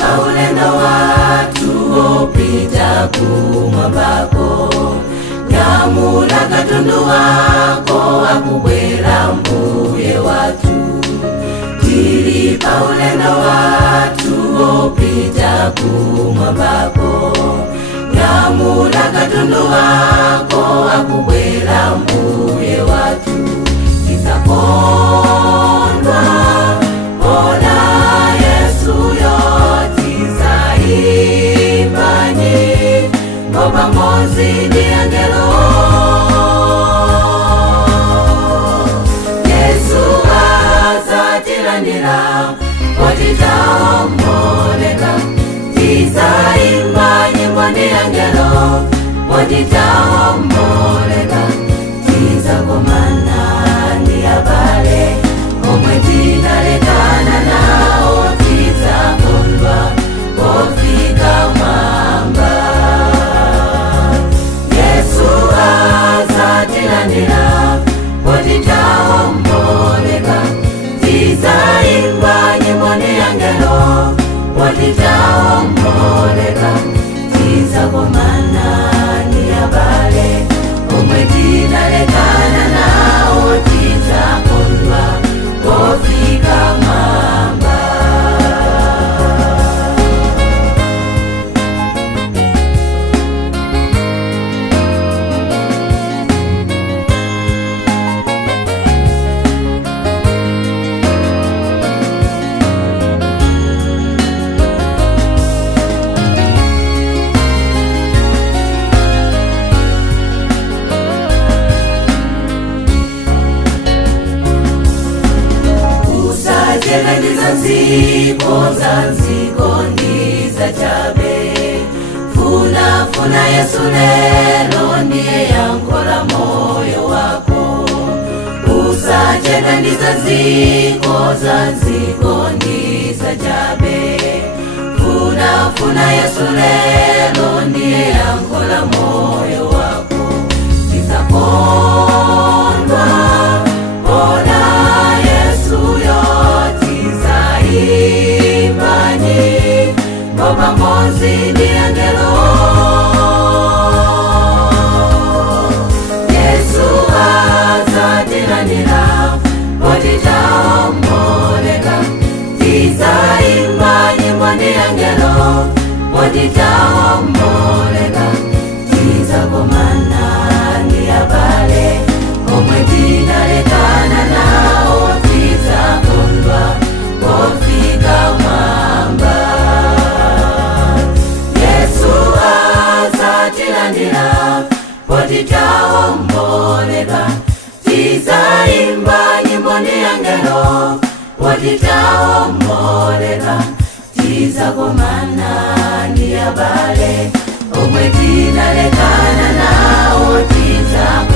paulendo watu opita kumwambako, nyamula katundu wako akubwera mbuye watu. Tili paulendo watu opita kumwambako, nyamula katundu wako akubwera mbuye watu. Tizakondwa ona Yesu yoti zaimbanyi pamozi ndi angelo. Yesu azatilandira potitaomboleka, tizaimba nyimbo ndi angelo potitaomboleka. Tizakomana ndi abale omwe tinalekana nawo, tizakondwa pofika mwamba. Yesu azatilandira potitaomboleka, tizaimba nyimbo ndi angelo potitaomboleka. Tizakomana ndi abale omwe tinalekana nawo, tizakondwa pofika mwamba. Zanziko ndiza chabe, funa Yesu lelo ndiye yankho la moyo wako. Usachedwe ndi zanziko ndiza chabe, funa Yesu lelo ndiye yankho la moyo wako. Tizakondwa ona Yesu yoti zaimbanyi pamozi ndi angelo. Yesu azatilandira potitaomboleka, tizaimba nyimbo ndi angelo potitaomboleka. Tizakomana ndi abale omwe tinalekana nawo, tizakondwa pofika mwamba. Yesu azatilandira potitaomboleka, tizaimba nyimbo ndi angelo potitaomboleka. Tizakomana ndi abale omwe tinalekana nawo, tizakondwa